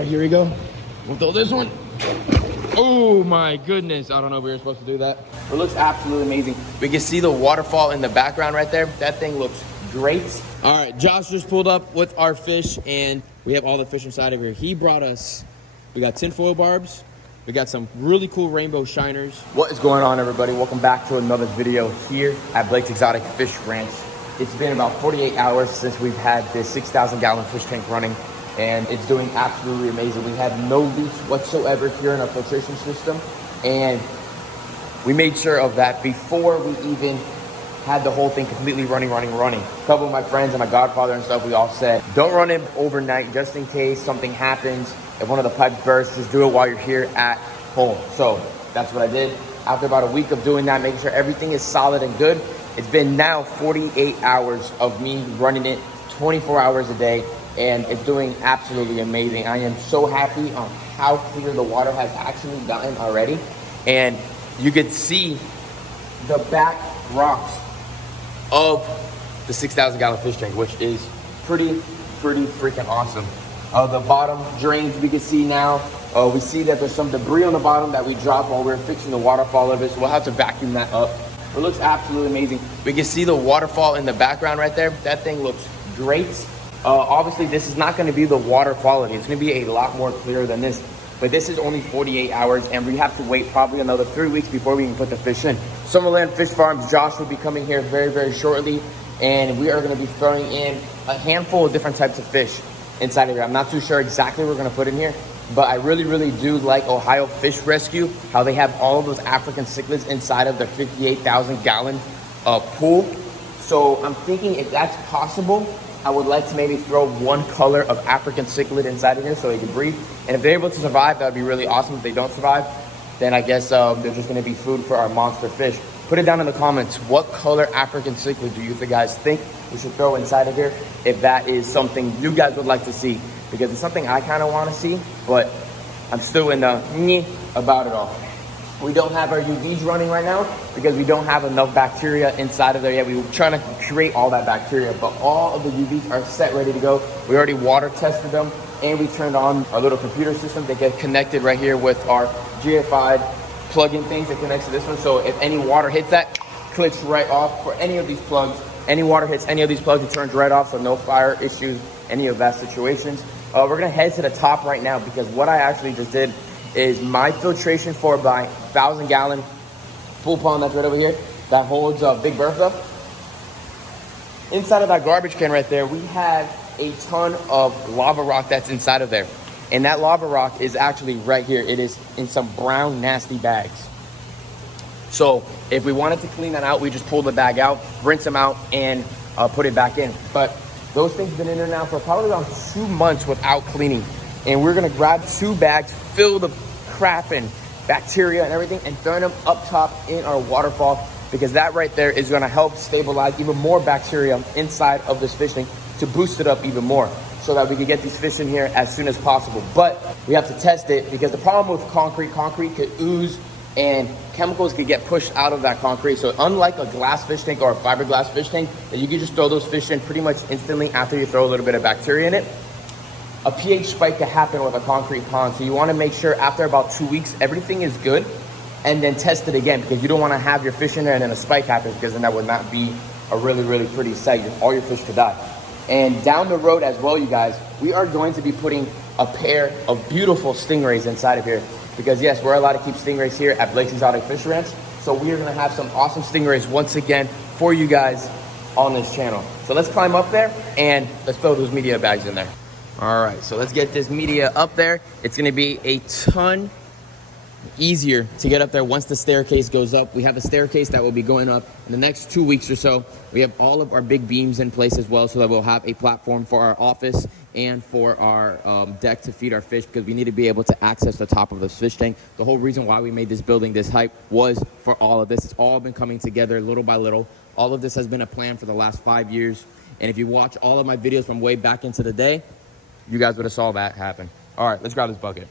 right, here we go. We'll throw this one. Oh my goodness. I don't know if we were supposed to do that. It looks absolutely amazing. We can see the waterfall in the background right there. That thing looks great. All right, Josh just pulled up with our fish and we have all the fish inside of here. He brought us, we got tinfoil barbs. We got some really cool rainbow shiners. What is going on, everybody? Welcome back to another video here at Blake's Exotic Fish Ranch. It's been about 48 hours since we've had this 6,000 gallon fish tank running, and it's doing absolutely amazing. We had no leaks whatsoever here in our filtration system, and we made sure of that before we even had the whole thing completely running. A couple of my friends and my godfather and stuff, we all said, don't run it overnight just in case something happens. If one of the pipes bursts, just do it while you're here at home. So that's what I did. After about a week of doing that, making sure everything is solid and good, it's been now 48 hours of me running it 24 hours a day, and it's doing absolutely amazing. I am so happy on how clear the water has actually gotten already. And you can see the back rocks of the 6,000 gallon fish tank, which is pretty freaking awesome. The bottom drains we can see now. We see that there's some debris on the bottom that we dropped while we were fixing the waterfall of it, so we'll have to vacuum that up. It looks absolutely amazing. We can see the waterfall in the background right there. That thing looks great. Obviously, this is not gonna be the water quality. It's gonna be a lot more clear than this, but this is only 48 hours, and we have to wait probably another 3 weeks before we can put the fish in. Summerland Fish Farms, Josh will be coming here very shortly, and we are gonna be throwing in a handful of different types of fish inside of here. I'm not too sure exactly what we're gonna put in here, but I really do like Ohio Fish Rescue, how they have all of those African cichlids inside of their 58,000 gallon pool. So I'm thinking if that's possible, I would like to maybe throw one color of African cichlid inside of here so they can breathe. And if they're able to survive, that would be really awesome. If they don't survive, then I guess they're just gonna be food for our monster fish. Put it down in the comments. What color African cichlid do you guys think we should throw inside of here, if that is something you guys would like to see? Because it's something I kind of want to see, but I'm still in the meh about it all. We don't have our UVs running right now because we don't have enough bacteria inside of there yet. We were trying to create all that bacteria, but all of the UVs are set, ready to go. We already water tested them, and we turned on our little computer system that get connected right here with our GFI plug-in things that connects to this one. So if any water hits that, clicks right off for any of these plugs. Any water hits any of these plugs, it turns right off, so no fire issues, any of that situations. We're gonna head to the top right now because what I actually just did is my filtration 4x 1,000 gallon pool pond that's right over here that holds Big Bertha. Inside of that garbage can right there, we have a ton of lava rock that's inside of there. And that lava rock is actually right here. It is in some brown, nasty bags. So if we wanted to clean that out, we just pull the bag out, rinse them out, and put it back in. But those things have been in there now for probably around 2 months without cleaning. And we're gonna grab 2 bags, fill the crap and bacteria and everything, and throw them up top in our waterfall, because that right there is gonna help stabilize even more bacteria inside of this fish tank to boost it up even more, so that we can get these fish in here as soon as possible. But we have to test it, because the problem with concrete could ooze and chemicals could get pushed out of that concrete. So unlike a glass fish tank or a fiberglass fish tank that you can just throw those fish in pretty much instantly after you throw a little bit of bacteria in it, a pH spike can happen with a concrete pond. So you want to make sure after about 2 weeks everything is good, and then test it again, because you don't want to have your fish in there and then a spike happens, because then that would not be a really pretty sight. All your fish could die. And down the road as well, you guys, we are going to be putting a pair of beautiful stingrays inside of here, because yes, we're allowed to keep stingrays here at Blake's Exotic Fish Ranch. So we are gonna have some awesome stingrays once again for you guys on this channel. So let's climb up there and let's throw those media bags in there. All right, so let's get this media up there. It's gonna be a ton easier to get up there once the staircase goes up. We have a staircase that will be going up in the next 2 weeks or so. We have all of our big beams in place as well, so that we'll have a platform for our office and for our deck to feed our fish, because we need to be able to access the top of this fish tank. The whole reason why we made this building this height was for all of this. It's all been coming together little by little. All of this has been a plan for the last 5 years. And if you watch all of my videos from way back into the day, you guys would have saw that happen. All right, let's grab this bucket.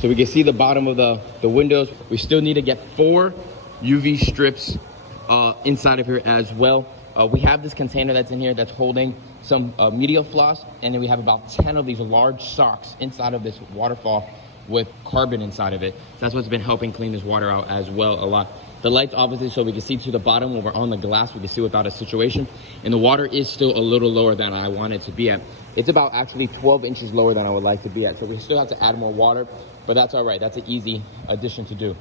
So we can see the bottom of the windows. We still need to get 4 UV strips inside of here as well. We have this container that's in here that's holding some media floss, and then we have about 10 of these large socks inside of this waterfall with carbon inside of it. So that's what's been helping clean this water out as well a lot. The lights obviously so we can see to the bottom. When we're on the glass, we can see without a situation. And the water is still a little lower than I want it to be at. It's about actually 12 inches lower than I would like to be at. So we still have to add more water, but that's all right. That's an easy addition to do.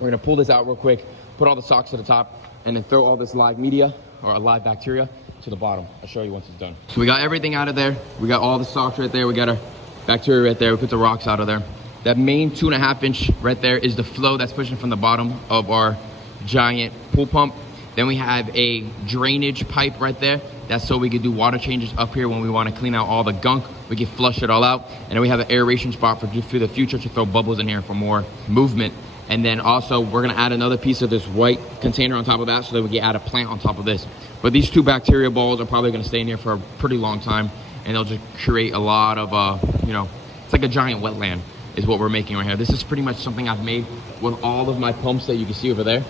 We're gonna pull this out real quick, put all the socks to the top, and then throw all this live media or live bacteria to the bottom. I'll show you once it's done. So we got everything out of there. We got all the socks right there. We got our bacteria right there. We put the rocks out of there. That main 2.5 inch right there is the flow that's pushing from the bottom of our giant pool pump. Then we have a drainage pipe right there. That's so we can do water changes up here when we want to clean out all the gunk. We can flush it all out. And then we have an aeration spot for the future to throw bubbles in here for more movement. And then also we're gonna add another piece of this white container on top of that so that we can add a plant on top of this. But these 2 bacteria balls are probably gonna stay in here for a pretty long time, and they'll just create a lot of, it's like a giant wetland is what we're making right here. This is pretty much something I've made with all of my pumps that you can see over there.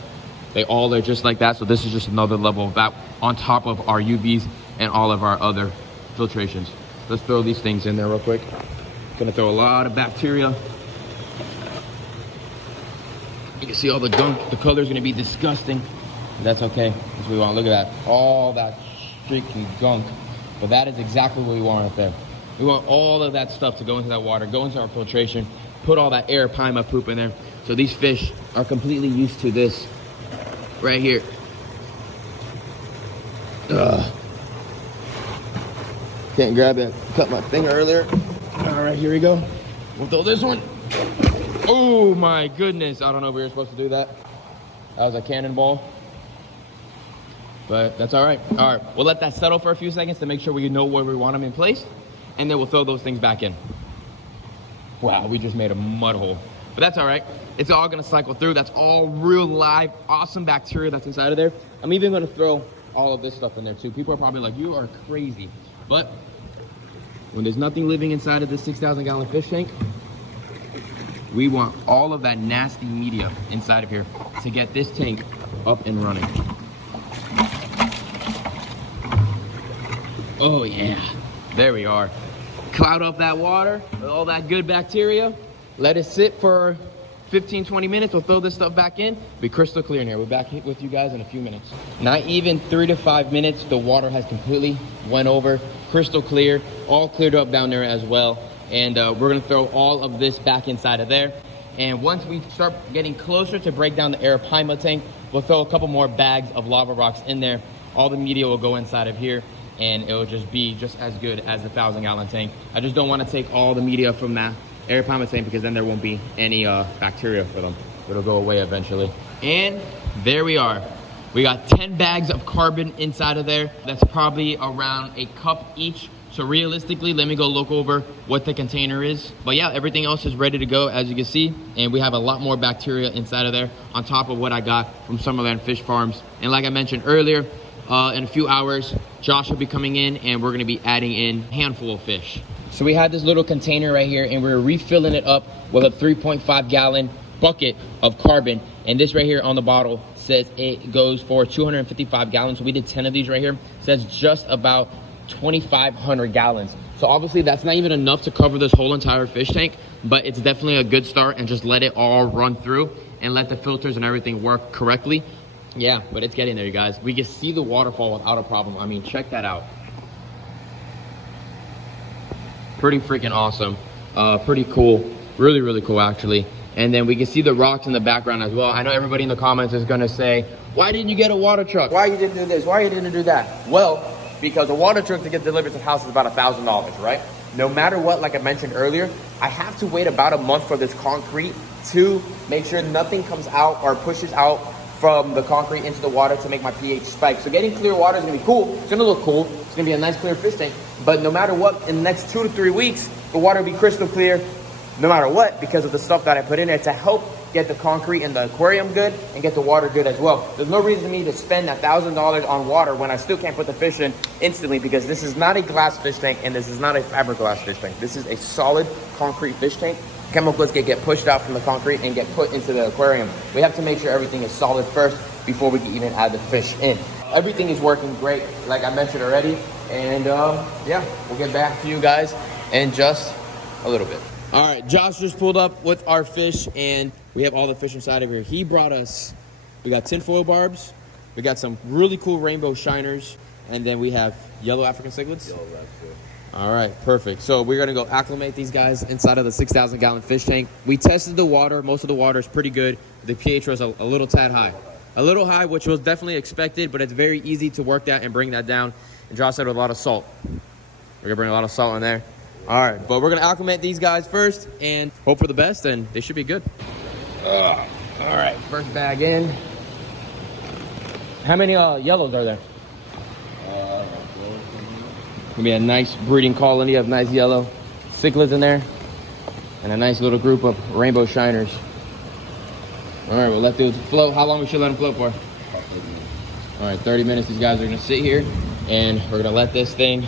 They all are just like that. So this is just another level of that on top of our UVs and all of our other filtrations. Let's throw these things in there real quick. Gonna throw a lot of bacteria. You can see all the gunk. The color's gonna be disgusting. That's okay, that's what we want. Look at that, all that freaking gunk. But that is exactly what we want right there. We want all of that stuff to go into that water, go into our filtration, put all that arapaima poop in there. So these fish are completely used to this right here. Ugh. Can't grab it, cut my finger earlier. All right, here we go. We'll throw this one. Oh my goodness, I don't know if we were supposed to do that. That was a cannonball. But that's all right. All right, we'll let that settle for a few seconds to make sure we know where we want them in place. And then we'll throw those things back in. Wow, we just made a mud hole. But that's all right. It's all gonna cycle through. That's all real live, awesome bacteria that's inside of there. I'm even gonna throw all of this stuff in there too. People are probably like, you are crazy. But when there's nothing living inside of this 6,000 gallon fish tank, we want all of that nasty media inside of here to get this tank up and running. Oh yeah, there we are. Cloud up that water with all that good bacteria. Let it sit for 15, 20 minutes. We'll throw this stuff back in. Be crystal clear in here. We'll be back with you guys in a few minutes. Not even 3 to 5 minutes, the water has completely went over. Crystal clear, all cleared up down there as well. And we're gonna throw all of this back inside of there. And once we start getting closer to break down the arapaima tank, we'll throw a couple more bags of lava rocks in there. All the media will go inside of here, and it will just be just as good as the 1,000 gallon tank. I just don't want to take all the media from that arapaima tank because then there won't be any bacteria for them. It'll go away eventually. And there we are. We got 10 bags of carbon inside of there. That's probably around a cup each. So realistically, let me go look over what the container is. But yeah, everything else is ready to go, as you can see. And we have a lot more bacteria inside of there on top of what I got from Summerland Fish Farms. And like I mentioned earlier, in a few hours, Josh will be coming in and we're gonna be adding in a handful of fish. So we had this little container right here and we're refilling it up with a 3.5 gallon bucket of carbon. And this right here on the bottle says it goes for 255 gallons. So we did 10 of these right here. So that's just about 2,500 gallons. So obviously that's not even enough to cover this whole entire fish tank, but it's definitely a good start, and just let it all run through and let the filters and everything work correctly. Yeah, but it's getting there, you guys. We can see the waterfall without a problem. I mean, check that out. Pretty freaking awesome. Pretty cool. Really, really cool, actually. And then we can see the rocks in the background as well. I know everybody in the comments is gonna say, why didn't you get a water truck? Why you didn't do this? Why you didn't do that? Well, because a water truck to get delivered to the house is about $1,000, right? No matter what, like I mentioned earlier, I have to wait about a month for this concrete to make sure nothing comes out or pushes out from the concrete into the water to make my pH spike. So getting clear water is gonna be cool. It's gonna look cool. It's gonna be a nice clear fish tank. But no matter what, in the next 2 to 3 weeks, the water will be crystal clear, no matter what, because of the stuff that I put in there to help get the concrete and the aquarium good and get the water good as well. There's no reason for me to spend $1,000 on water when I still can't put the fish in instantly, because this is not a glass fish tank and this is not a fiberglass fish tank. This is a solid concrete fish tank. Chemicals get pushed out from the concrete and get put into the aquarium. We have to make sure everything is solid first before we can even add the fish in. everything is working great, like I mentioned already. And yeah, we'll get back to you guys in just a little bit. All right, Josh just pulled up with our fish, and we have all the fish inside of here. He brought us, we got tinfoil barbs, we got some really cool rainbow shiners, and then we have yellow African cichlids. All right, perfect. So we're gonna go acclimate these guys inside of the 6,000 gallon fish tank. We tested the water. Most of the water is pretty good. The pH was a little tad high. A little high, which was definitely expected, but it's very easy to work that and bring that down. And Josh said with a lot of salt. We're gonna bring a lot of salt in there. All right, but we're gonna acclimate these guys first and hope for the best, and they should be good. All right, first bag in. How many yellows are there? Gonna be a nice breeding colony of nice yellow cichlids in there, and a nice little group of rainbow shiners. All right, we'll let those float. How long we should let them float for? All right, 30 minutes. These guys are gonna sit here, and we're gonna let this thing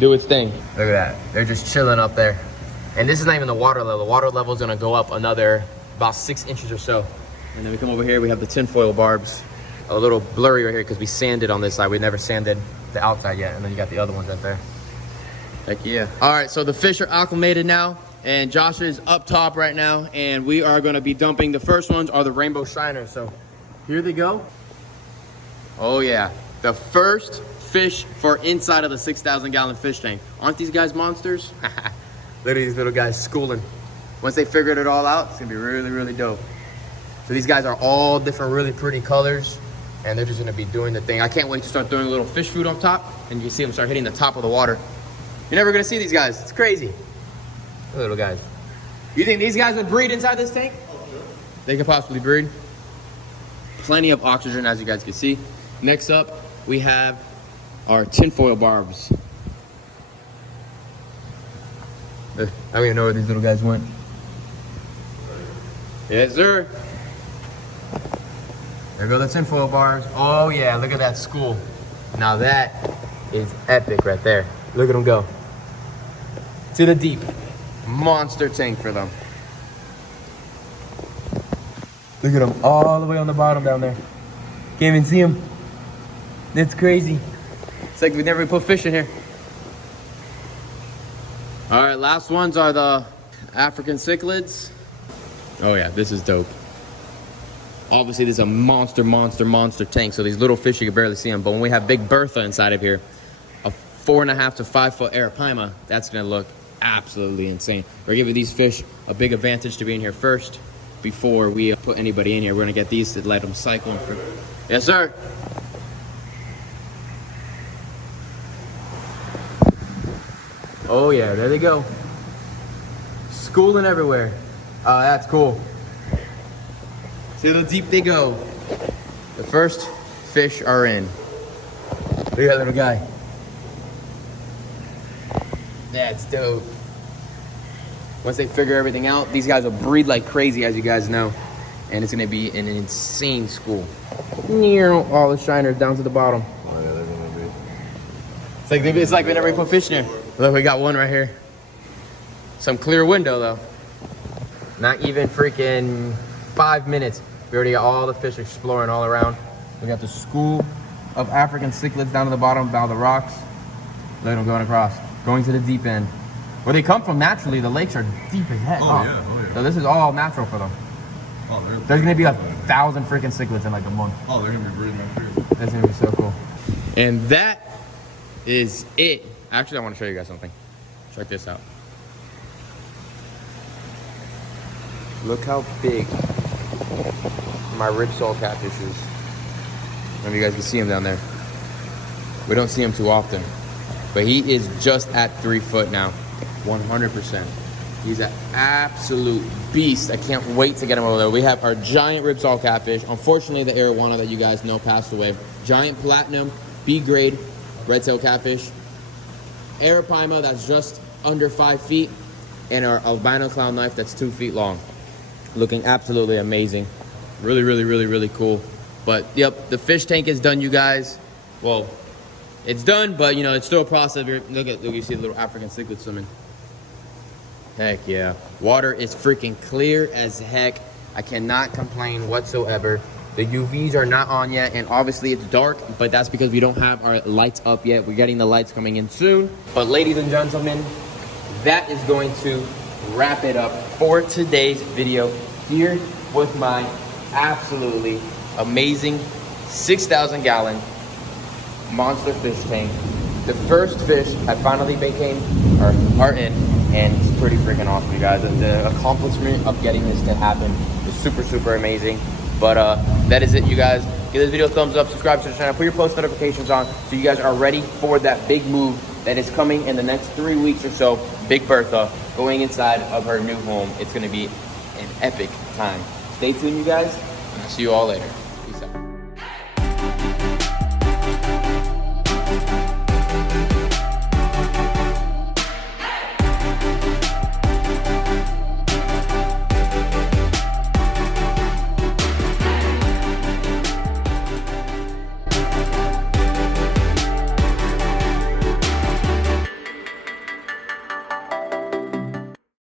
do its thing. Look at that. They're just chilling up there. And this is not even the water level. The water level is gonna go up another about 6 inches or so. And then we come over here, we have the tinfoil barbs. A little blurry right here because we sanded on this side. We never sanded the outside yet. And then you got the other ones right there. Heck yeah. All right, so the fish are acclimated now, and Josh is up top right now, and we are gonna be dumping. The first ones are the rainbow shiners. So here they go. Oh yeah, the first fish for inside of the 6,000 gallon fish tank. Aren't these guys monsters? Look at these little guys schooling. Once they figured it all out, it's gonna be really, really dope. So these guys are all different, really pretty colors, and they're just gonna be doing the thing. I can't wait to start throwing a little fish food on top, and you see them start hitting the top of the water. You're never gonna see these guys. It's crazy. Little guys. You think these guys would breed inside this tank? They could possibly breed. Plenty of oxygen, as you guys can see. Next up, we have our tinfoil barbs. I don't even know where these little guys went. Yes, sir. There go the tinfoil barbs. Oh yeah, look at that school. Now that is epic right there. Look at them go. To the deep. Monster tank for them. Look at them all the way on the bottom down there. Can't even see them. That's crazy. It's like we never put fish in here. All right, last ones are the African cichlids. Oh yeah, this is dope. Obviously, this is a monster tank, so these little fish, you can barely see them. But when we have big Bertha inside of here, a 4.5 to 5 foot arapaima, that's gonna look absolutely insane. We're giving these fish a big advantage to be in here first before we put anybody in here. We're gonna get these to let them cycle. Yes, sir. Oh yeah, there they go. Schooling everywhere. Oh, that's cool. See how deep they go. The first fish are in. Look at that little guy. That's dope. Once they figure everything out, these guys will breed like crazy, as you guys know. And it's gonna be an insane school. Near all the shiners down to the bottom. Oh yeah, they're gonna be. It's like whenever we put fish in there. Look, we got one right here. Some clear window though. Not even freaking 5 minutes. We already got all the fish exploring all around. We got the school of African cichlids down to the bottom, by the rocks. Look at them going across, going to the deep end. Where they come from naturally, the lakes are deep as heck. Oh yeah. So this is all natural for them. Oh, there's gonna be 1,000 freaking cichlids in like a month. Oh, they're gonna be breeding right here. That's gonna be so cool. And that is it. Actually, I want to show you guys something. Check this out. Look how big my ripsaw catfish is. I don't know if you guys can see him down there. We don't see him too often, but he is just at 3 foot now, 100%. He's an absolute beast. I can't wait to get him over there. We have our giant ripsaw catfish. Unfortunately, the arowana that you guys know passed away. Giant platinum, B grade, red tail catfish. Arapaima that's just under 5 feet, and our albino clown knife that's 2 feet long. Looking absolutely amazing. Really cool. But yep, the fish tank is done, you guys. Well, it's done, but you know, it's still a process. Look, you see the little African cichlid swimming. Heck yeah. Water is freaking clear as heck. I cannot complain whatsoever. The UVs are not on yet, and obviously it's dark, but that's because we don't have our lights up yet. We're getting the lights coming in soon. But ladies and gentlemen, that is going to wrap it up for today's video here with my absolutely amazing 6,000 gallon monster fish tank. The first fish I finally are in, and it's pretty freaking awesome, you guys. The accomplishment of getting this to happen is super, super amazing. But that is it, you guys. Give this video a thumbs up, subscribe to the channel, put your post notifications on so you guys are ready for that big move that is coming in the next 3 weeks or so. Big Bertha going inside of her new home. It's gonna be an epic time. Stay tuned, you guys, and I'll see you all later.